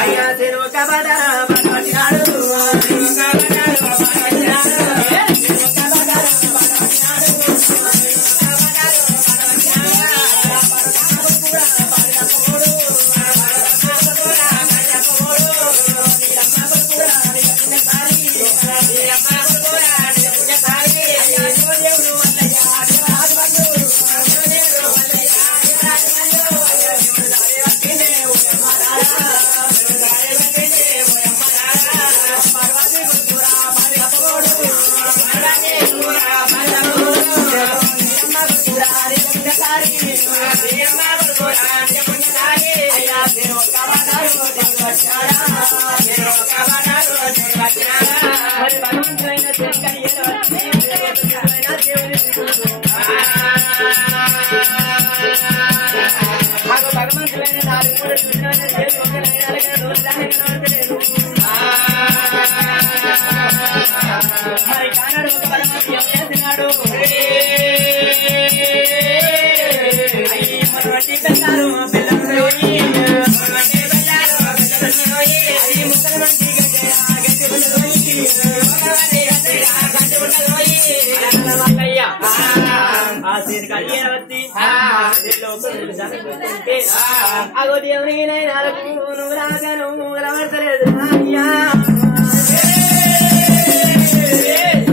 అయ్యా చెరువు కబడా పడవచ్చినాడు మరి కానాడు ఒక పరమాత్మ చేసినాడు పెట్టారు అగో దేవుని నువ్వు రాగా నువ్వు రమడతలేదు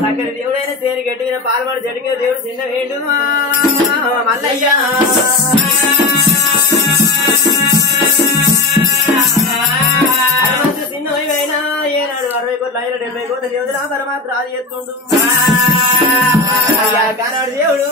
అక్కడ దేవుడైనా తేని గట్టి మీద పాల్పడి జరిగిన దేవుడు చిన్న వేడు మల్లయ్యా చిన్న వైనా ఏనాడు 60 కోట్ల 70 కోట్ల దేవుడు పరమాత్మ ఆది ఎత్తుండు కానాడు దేవుడు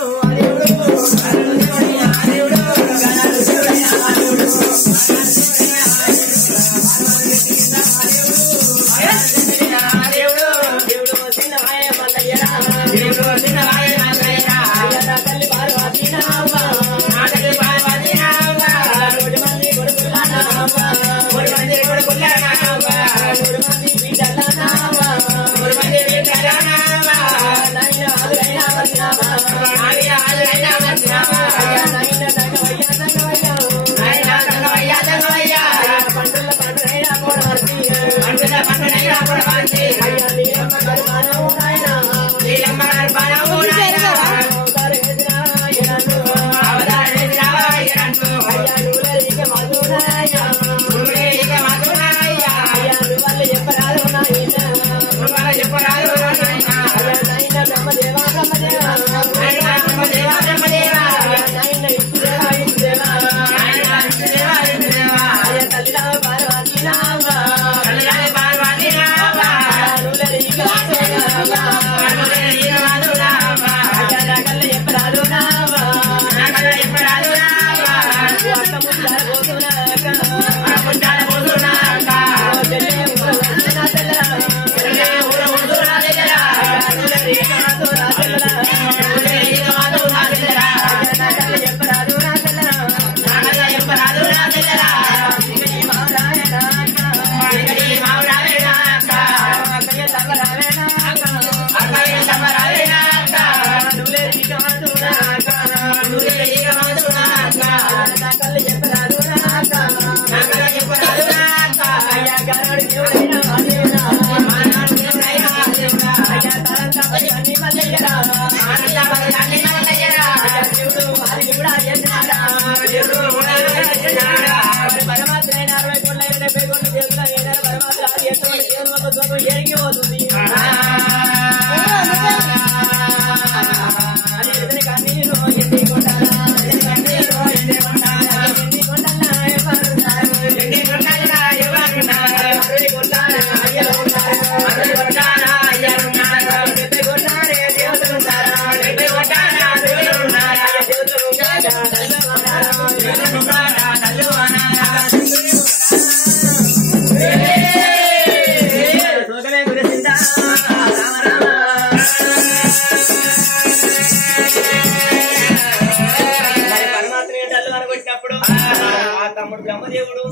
తమ్ముడు బ్రహ్మదేవుడు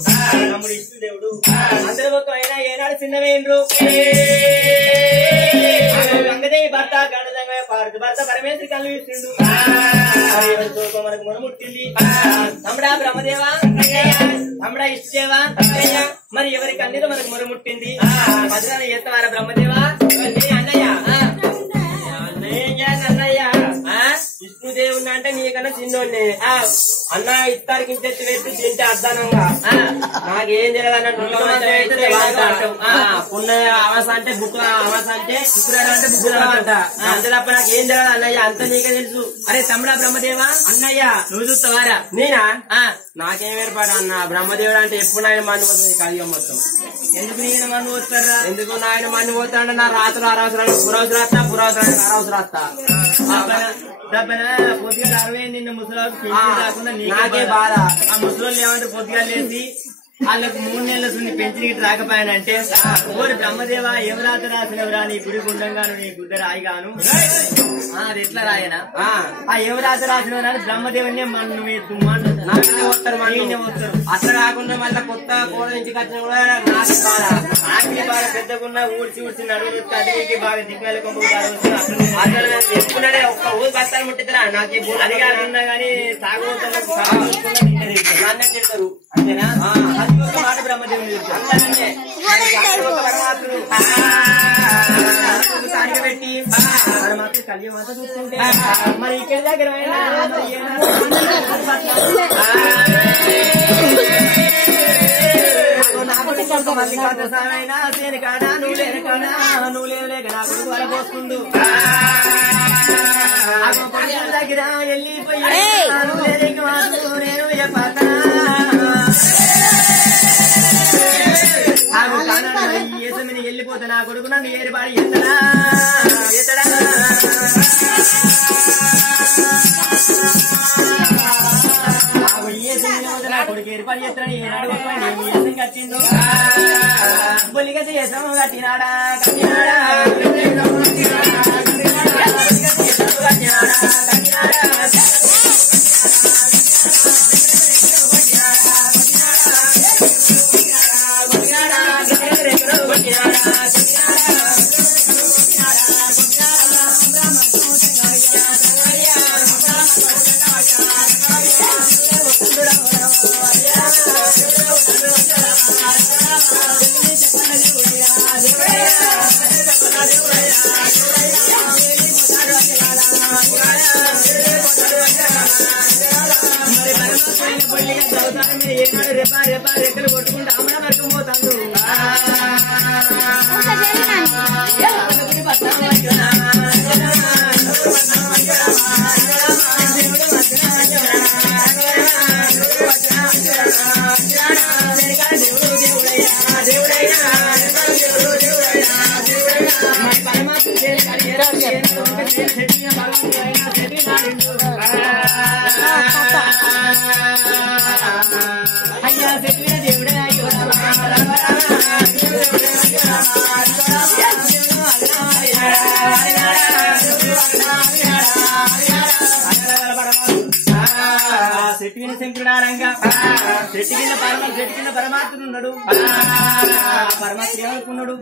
తమ్ముడు విష్ణుదేవుడు అందరూ ఒక అయినా ఏనాడు చిన్నవేంద్రు గంగదేవి భర్త గండదంగా భర్త పరమేశ్వరి కళ్ళు ఇస్తుండు మనకు మొరముట్టింది తమ్ముడా బ్రహ్మదేవా తమ్ముడా ఇష్టదేవా మరి ఎవరి కన్నీరు మనకు మొరముట్టింది భద్రాన్ని చేస్తావారా బ్రహ్మదేవా అన్నయ్య అన్నయ్య విష్ణుదేవుని అంటే నీకన్నా చిన్నోడిని అన్న ఇస్తారికి ఇంచెత్తి వేసి తింటే అర్ధానంగా నాకేం తెలియదు అన్నట్టు పున్న అవాస అంటే బుక్ అవాస అంటే శుక్రవారం అంటే బుక్కురావు అంట అంతే తప్ప నాకేం తెలియదు అన్నయ్య అంత నీకే తెలుసు. అరే తమ్ముడా బ్రహ్మదేవా అన్నయ్య నువ్వు చూస్తావారా? నేనా? నాకేం ఏర్పాటు అన్న బ్రహ్మదేవుడు అంటే ఎప్పుడు ఆయన మన్ను పోతుంది కలియుగం మొత్తం. ఎందుకు నేను మన్ను పోతారా? ఎందుకు ఆయన మన్ను పోతాడు? నా రాత్రులు అరవసరాలు పురవసర రాస్తా పురవసరానికి అరవసర రాస్తా పొద్దుగా 60 నిన్న ముసలి కాకుండా నాకే బాధ. ఆ ముసలి ఏమంటే పొద్దుగా లేచి వాళ్ళకు 3 నెలల సున్ని పెంచికి రాకపోయానంటే ఓరి బ్రహ్మదేవా ఎవరాత రాసినవరా నీ గుడి గుండంగాను నీ గుడ్డ రాయిగాను అది ఎట్లా రాయనా ఆ ఎవరాత రాసినవరా బ్రహ్మదేవునే మన్ను వస్తారు. అట్లా కాకుండా మళ్ళీ కొత్త కోడ నుంచి కట్టిన కూడా నాకే బాధ. ఆఖరి బాధ పెద్దకున్నా ఊడ్చి నడువు అడిగి బాగా దిగ్గాలి అసలు చెప్పుకున్నాడే ఒక్క ఊరు కష్టాలు ముట్టిద్దరా నాకే అది కాకుండా గానీ సాగుతారు అంతేనా? మాట బ్రహ్మదేవుని పెట్టి పరమాత్మ కలియమంతా చూస్తుంటే మరి ఇక్కడ దగ్గర దేని కాడా నువ్వు లేని కాడా నువ్వు లేక నా కొడుకు వల పోస్తుండు దగ్గర వెళ్ళిపోయి నువ్వు లేనికి మాత్రం నేను చెప్పానా వెళ్ళిపోతా నా కొడుకు నన్ను ఏరిపాడి ఎత్తడా నా కొడుకు ఏర్పాటు చేస్తాను ఏనాడు కట్టిండు బొల్లిగా చేసాము కట్టినాడా రెక్కలు కొట్టుకుంటూ అమ్మడ వరకు పోతాడు అయ్యా చెప్పిన దేవుడే చెట్టు శంకరుడారంగా చెట్టు కింద పరమాత్ముడు ఉన్నాడు. పరమాత్మ ఏమనుకున్నాడు?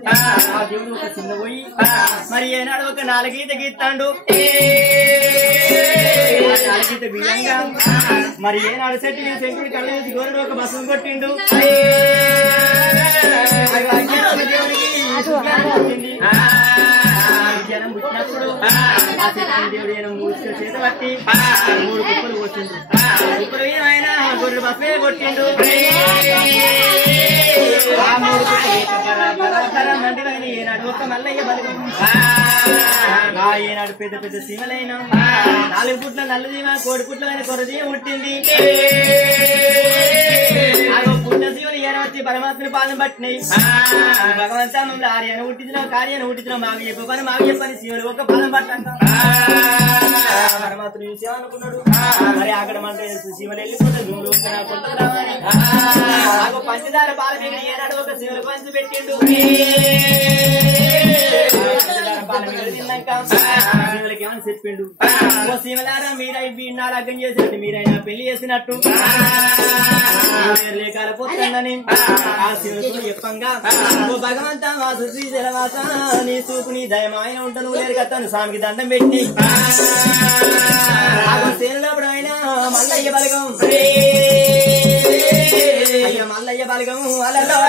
ఆ దేవుడు ఒక చిన్న పోయి మరి ఏనాడు ఒక 4 గీత గీస్తాడు. గీత బియ్యంగా మరి ఏనాడు చెట్టు కింద శంకరుడు కళ్ళ నుంచి గోరుడు ఒక బస్సు కొట్టిండు. జనం పుట్టినప్పుడు ఆ దేవుడు ఏమో మూసుకొని చేత పట్టి 3 కుప్పలు కొట్టిండు. ఇప్పుడు ఆయన గొర్రె బస్సే కొట్టిండు. ఏనాడు ఒక మల్లయ్య బలగం ఏనాడు పెద్ద పెద్ద సీమలైన 4 పుట్ల నల్ల జీవ కోడి పుట్లైన కొరజీవ పుట్టింది. పుట్టిన జీవులు ఏన వచ్చి పరమాత్మని పాదం పట్టినాయి. భగవంతా మమ్మల్ని ఆర్యాన్ని పుట్టించినావు కార్యాన్ని పుట్టించినావు మాకు చెప్పని శివులు ఒక పాదం పట్టంట. పరమాత్మ చూసి అనుకున్నాడు మరి అక్కడ మన శివులు వెళ్ళిపోతే నూరు పంచదార పాల మీద ఏనాడు ఒక శివులు పంచి పెట్టిండు. పాల మీద తిన్నాక శివులకి ఏమో అని చెప్పిండు. ఓ శివలారా మీరై నా లగ్గం చేసినట్టు మీరైనా పెళ్లి చేసినట్టు లేఖలు పోతుందని ఆ శివుడు చెప్పంగా ఓ భగవంత వాసు శ్రీశైలవాస నీ చూపు నీ దయమాయన ఉంటాను లేరు కత్తాను స్వామికి దండం పెట్టి సేనప్పుడు ఆయన మల్లయ్య బలగం అయ్య మల్లయ్య బలగం అలలో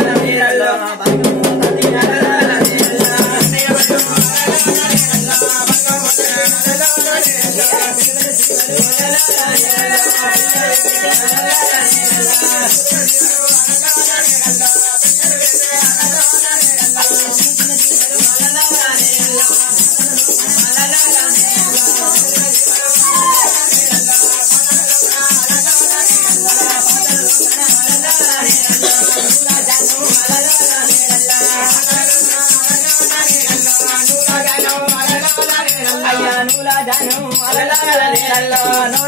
no